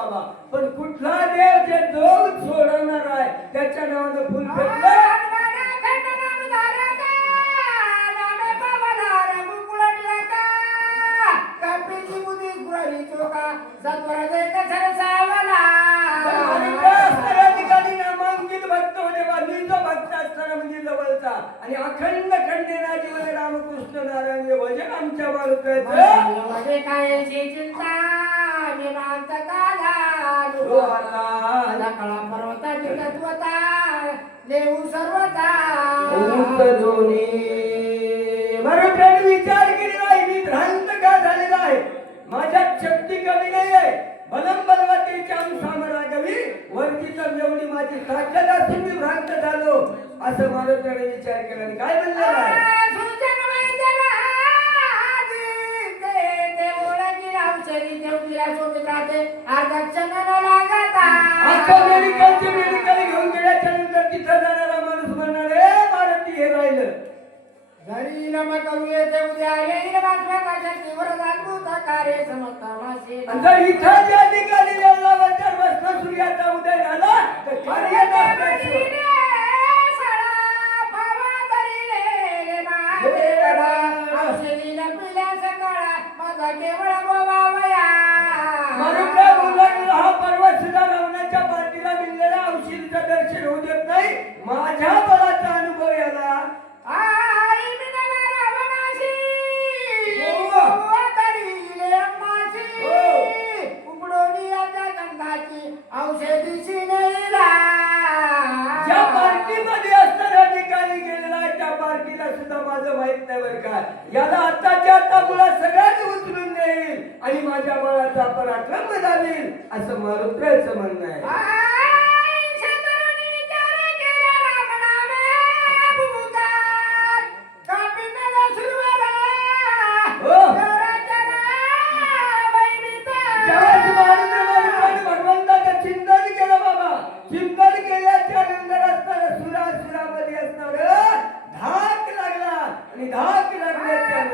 बाबा, पण कुठला देव जे जोग सोडवणार आहे त्याच्या नावानं फुल फेकलं. आणि अखंड खंडेराजी मध्ये रामकृष्ण नारायण हे भजन आमच्या मारुतीचं काय चिंता विनांत काला कळा पर्वताची तत्वता देऊ सर्वता मारुतीने विचार केलेला आहे मी भ्रांत का झालेला आहे, माझ्यात शक्ती कमी नाही आहे, बलम बलवतेच्या सामरागवी वरती तर एवढी माझी ताकद असून मी भ्रांत झालो असं मारुतीने विचार केला. आणि काय म्हणलेलं आहे मेडिकल घेऊन गेल्याच्या नंतर तिथं जाणारा माणूस म्हणणार ए मारुती हे राहिलं घरी नम करू येते उद्या येईल बातम्या शक्तीवर अद्भुत कार्य समजतानाशी जर इथं ज्या ठिकाणी वेळावर बसणं सूर्याचा उदय झाला तर कार्य नसल्याशिवाय हा पर्वत सुद्धा रावणाच्या पाठीला मिळलेल्या औषधीचं दर्शन होऊ देत नाही, माझ्या बलाचा अनुभव याला ज्या पार्टीमध्ये असणाऱ्या ठिकाणी गेलेला आहे त्या पार्टीला सुद्धा माझं माहित नाही बरं का, याला आताच्या आता मुला सगळ्यात उचलून देईल आणि माझ्या बळाचा पराक्रम दाबेल असं मारुतीचं म्हणणं आहे. भगवंताचं चिंतन केलं बाबा, चिंतन केल्याच्या नंतर असताना सुरामध्ये असणार धाक लागला आणि धाक लागल्याच्या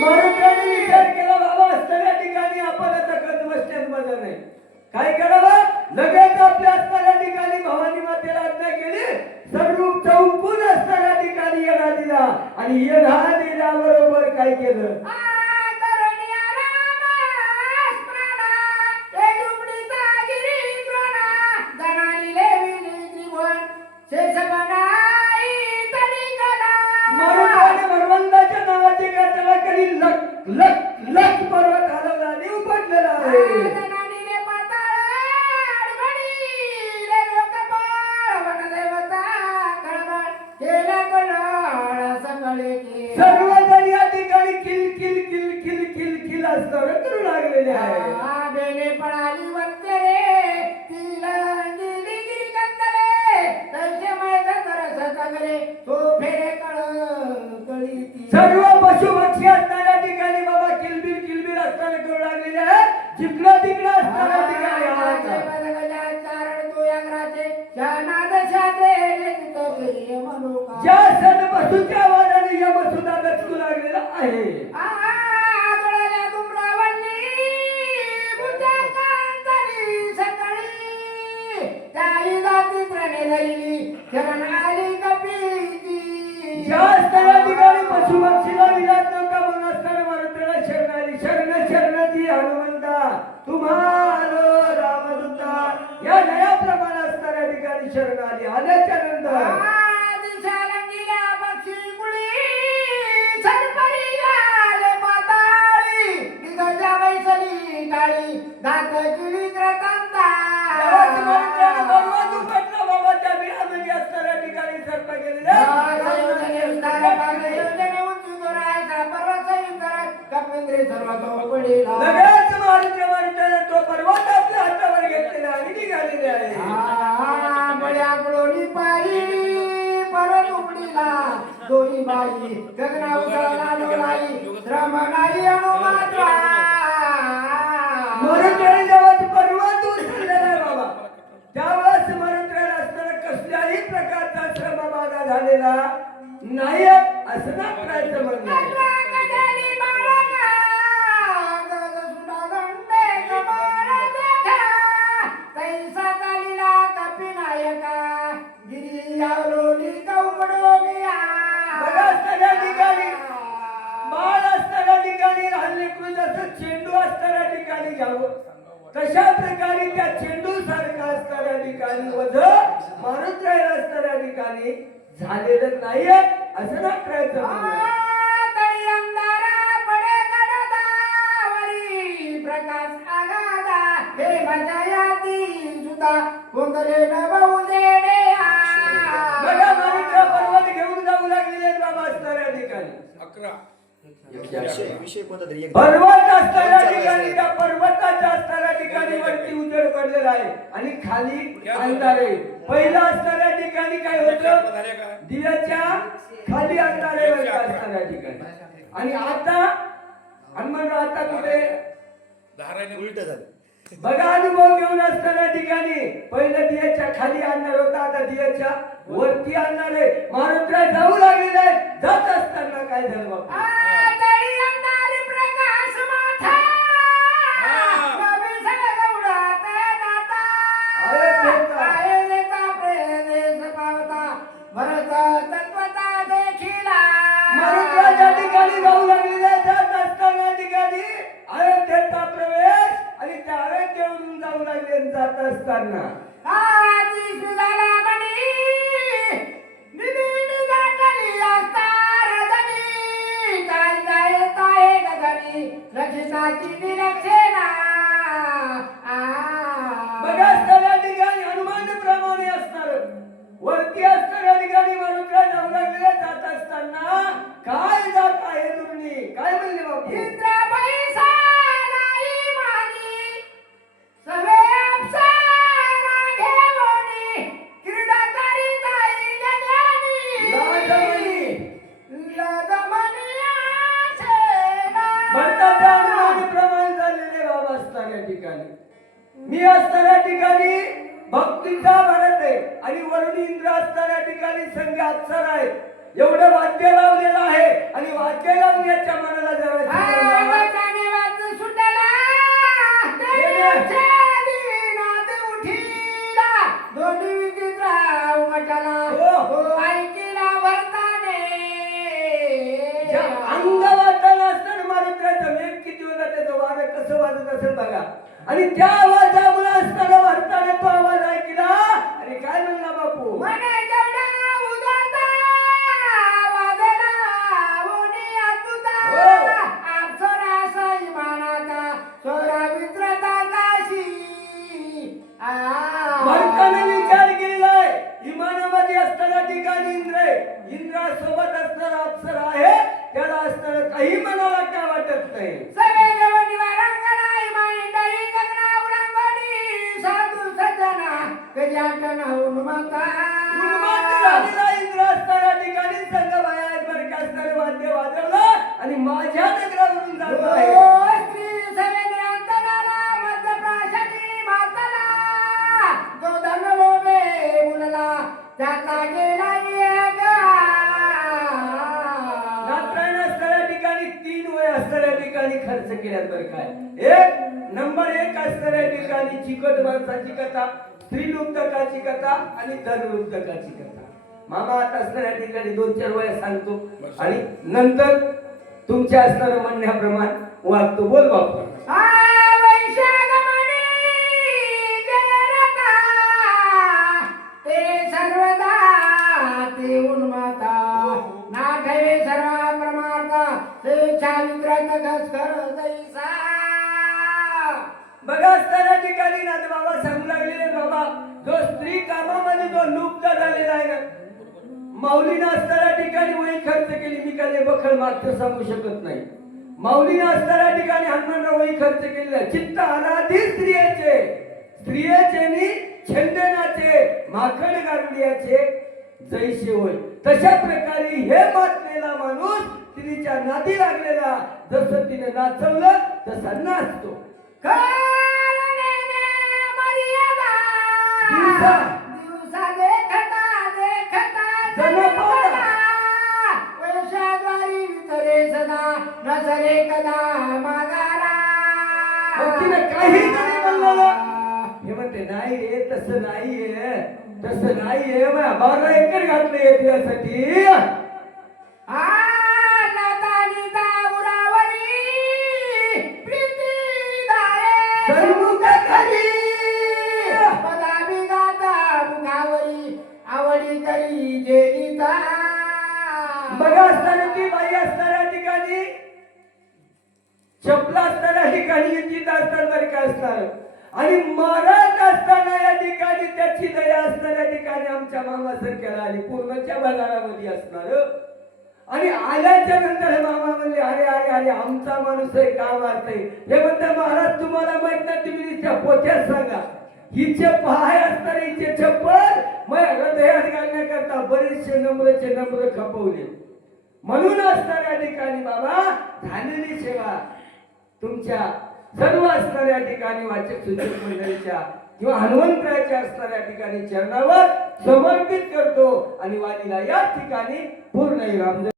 मारुतीने विचार केला बाबा सगळ्या ठिकाणी आपण आता कदमस्त्यात मजा नाही, काय करावं लगेच आपल्या असणाऱ्या ठिकाणी भवानी मातेला आज्ञा केली, सर्व चौकून असणाऱ्या ठिकाणी येणा दिला आणि येणा दिल्याबरोबर काय केलं मारुतीने भगवंताच्या नावाची गाठला कधी लख लख लख पर्वत हलवला आणि उपटलेला आहे. सर्वजण या ठिकाणी किल किल किल किल किल किल असणार करू लागलेले आहे. बेने पळाली वरते रे तिला गिरी गिरी कंदरे तैसे मैदान तरस तगरे तो फेरे कळी सर्व पशु पक्षी असणाऱ्या ठिकाणी बाबा किलबिल असताना करू लागलेले आहे. जिकडं तिकडं असणाऱ्या ठिकाणी ज्या सण पशुच्या आवाजाने यम सुद्धा गचकू लागलेला आहे. ज्या स्थळा ठिकाणी पशु पक्षीला विलास नव्हता म्हणून असताना मारुतीला शरण आली, शरण शरणाची हनुमंता तुम्हारो रामदूता या नयाप्रमाणे असणाऱ्या ठिकाणी शरण आली. आल्याच्या नंतर बाबाच्या बिळामध्ये असणाऱ्या ठिकाणी सर्प गेलेले लगेच मारुतीने तो पर्वत आपल्या हातावर घेतलेला आणि निघालेले आहे. दोही बाई गगना उजळला डोलाई श्रम नाही अनुमात्रा मारुतीने जेव्हा पर्वत उचललेला आहे बाबा त्यावेळेस मारुतीला असताना कसल्याही प्रकारचा श्रम बाधा झालेला असं नाटकायचं म्हणणं आहे. कजली बाळगा, गज सुनागंडे कमळ देखा, तैसा चालिला कपिनायका, गिरी आवलोली कौकडोलिया. बघा सगळ्या ठिकाणी बाळ असणाऱ्या ठिकाणी हल्ली जसं चेंडू असणाऱ्या ठिकाणी घ्यावं, तशा प्रकारे त्या चेंडू सारखा असणाऱ्या ठिकाणी वज मारून राहिला असणाऱ्या ठिकाणी झालेलं नाहीये असं नाटकायचं म्हणणं आहे. तळी अंधारा पडे गडदावरी, प्रकाश आगादा हे भजयाती सुद्धा गोंधळे न बहुदेडे. बघा माणिकराव पर्वत घेऊन जाऊ लागलेले बाबा असणाऱ्या ठिकाणी विषय कोणता तरी एक पर्वत असणाऱ्या ठिकाणी त्या पर्वताच्या असणाऱ्या ठिकाणी वरती उजेड पडलेला आहे आणि खाली अंधार आहे. पहिला असणाऱ्या ठिकाणी काय होतं, दिव्याच्या खाली अंधार आहे वरती असणाऱ्या ठिकाणी. आणि आता हनुमानराव आता कुठे उलट झालं. बघा अनुभव घेऊन असणाऱ्या ठिकाणी पहिलं दिव्याच्या खाली अंधार होता, आता दिव्याच्या वरती अंधार आहे. मारुतीला जाऊ लागलेले आहे. जात असताना काय झालं बाबा, तळी अंधारी प्रकाश मोठा, कवी सगळं जाता. अरे देवा. आहे देता प्रेदेश पावता, भरत तत्वता देखिला. मारुतीच्या ठिकाणी जाऊ लागलेले आहे. जात असताना ठिकाणी अयोध्येचा प्रवेश आणि त्या अयोध्येवरून जाऊ लागले जात असताना आजी सुधाला मणी, निबिडी दाटली असता रजनी, काय जायत आहे गगनी, रक्षिताची निरक्षेना. बघा असणाऱ्या ठिकाणी हनुमान प्रमाणे असणार वरती असणाऱ्या ठिकाणी मारुतीला जाऊ लागलेले जात असताना काय जात आहे दुर्णी, काय म्हणले बाबू, इंद्र पैसा नाही मानी, सवे अप्सरा घेऊनी, क्रीडा करीत आई गगनी. लदमनी आशेना. भरताच्या हनुमान प्रमाण झालेले बाबा असणाऱ्या ठिकाणी मी असणाऱ्या ठिकाणी भक्तीचा भरत आहे आणि वरुण इंद्र असणाऱ्या ठिकाणी संघ अप्सरा आहे. एवढं वाद्य लावलेलं आहे आणि वाद्य लावून याच्या मनाला जरा आवाजाने वाज सुटला, देवाच्या दिनात उठीला, दोन्ही विचित्र उमटला, तो ऐकिला भरताने. अंग वाजताना असताना मारुतीचं वेग किती होता, त्याचं वारं कसं वाजत असेल बघा. आणि त्या आवाजामुळे असताना भरताने तो आवाज ऐकला आणि काय म्हणला बापू, मने जेवढा उदाता वाजला ओनी अद्भुता, अप्सरा सैमानाचा सोरा वित्रता काशी. भरताने विचार केलेला आहे विमानामध्ये असताना ठिकाणी इंद्र आहे, इंद्रासोबत असणारा अप्सरा आहे, त्याला असताना काही मनाला काय वाटत नाही. सगळे देवनी वारंगणा इमानी डरी गगना उलंगडी, साधू सज्जना कधी आठवण उन्माता. उन्माद झालेला इंद्र असताना ठिकाणी संघ बाहेर बरकास्ताने वाद्य वाजवलं आणि माझ्या नगरावरून जात आहे. ओ स्त्री सवेने अंतराला मध्य प्राशनी मातला, जो धन लोभे मुलला त्याचा गेला एक. नात्रायण असणाऱ्या ठिकाणी 3 वय असणाऱ्या ठिकाणी खर्च केल्यात बरं काय. एक नंबर 1 असणाऱ्या ठिकाणी चिकट माणसाची कथा, स्त्रीलुप्तकाची कथा आणि धनलुप्तकाची कथा. मामा आता असणाऱ्या ठिकाणी 2-4 वया सांगतो आणि नंतर तुमच्या असणाऱ्या म्हणण्याप्रमाणे वागतो. बोल बापू. वैशागमनी जयरता, ते सर्वदा ते उन्माता, नाठवे सर्व प्रमाता, स्वेच्छा विग्रत घसकर जैसा. बघा असणाऱ्या ठिकाणी नाथ बाबा सांगू लागलेले बाबा, जो स्त्री कामामध्ये जो लुप्त झालेला आहे ना, माऊलीनं असणाऱ्या ठिकाणी वही खर्च केली. मी काय बखल मागचं सांगू शकत नाही. माऊलीनं असणाऱ्या ठिकाणी हनुमानराव वही खर्च केलेला आहे. चित्त आराधी स्त्रियेचे नि छंदनाचे माखण गारुडियाचे जैसे होय. तशा प्रकारे हे मातलेला माणूस तिच्या नादी लागलेला, जसं तिने नाचवलं तसा नाचतो. दिवसा दिवसा देखता देखता जनपदा वैशाख नसरे कदा मागारा मग तिने काही तरी म्हणलं ना. हे म्हणते नाही रे तसं नाहीये तसं नाहीये 12 एकर घातले तुझ्यासाठी. आ नातानी दाउरावरी प्रीती दाये सन्मुख खाली पदावी गाता मुखावरी आवडी करी जेनिता. बघा असताना ती बाई असणाऱ्या ठिकाणी चपला असणाऱ्या ठिकाणी इज्जत असताना बरं का असणार आणि महाराज असताना या ठिकाणी त्याची दया असणाऱ्या ठिकाणी आमच्या मामासारख्याला आली पूर्णच्या बाजारामध्ये असणार. आणि आल्याच्या नंतर मामा म्हणले अरे अरे अरे आमचा माणूस आहे का मारतय. हे म्हणतात महाराज तुम्हाला माहित नाही तुम्ही तिच्या पोथ्यात सांगा हिचे पाय असणारे हिचे चप्पल मग हृदयात घालण्याकरता बरेचसे नम्र खपवले. म्हणून असणाऱ्या ठिकाणी बाबा झालेली सेवा तुमच्या सर्व असणाऱ्या ठिकाणी वाचक सूचक मंडळीच्या किंवा हनुमंतरायाच्या असणाऱ्या ठिकाणी चरणावर समर्पित करतो आणि वाणीला या ठिकाणी पूर्ण राम